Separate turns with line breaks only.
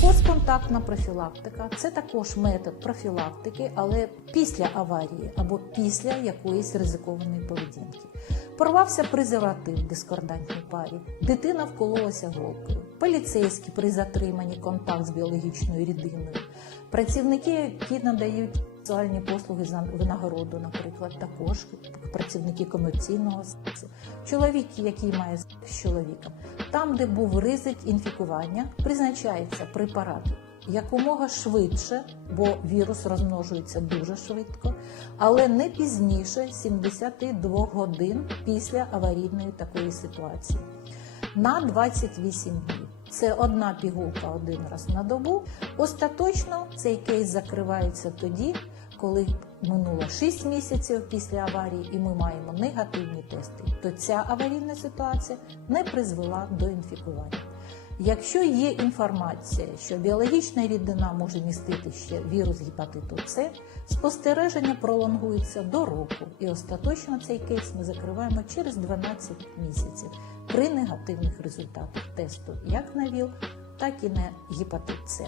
Постконтактна профілактика це також метод профілактики, але після аварії або після якоїсь ризикованої поведінки. Порвався презерватив в дискордантній парі, дитина вкололася голкою, поліцейські при затриманні контакт з біологічною рідиною, працівники, які надають сексуальні послуги за винагороду, наприклад, також працівники комерційного сексу, чоловік, який має з чоловіком. Там, де був ризик інфікування, призначається препарат якомога швидше, бо вірус розмножується дуже швидко, але не пізніше 72 годин після аварійної такої ситуації. На 28 днів. Це одна пігулка один раз на добу. Остаточно цей кейс закривається тоді, коли минуло 6 місяців після аварії, і ми маємо негативні тести. То ця аварійна ситуація не призвела до інфікування. Якщо є інформація, що біологічна рідина може містити ще вірус гепатиту С, спостереження пролонгується до року, і остаточно цей кейс ми закриваємо через 12 місяців при негативних результатах тесту як на ВІЛ, так і на гепатит С.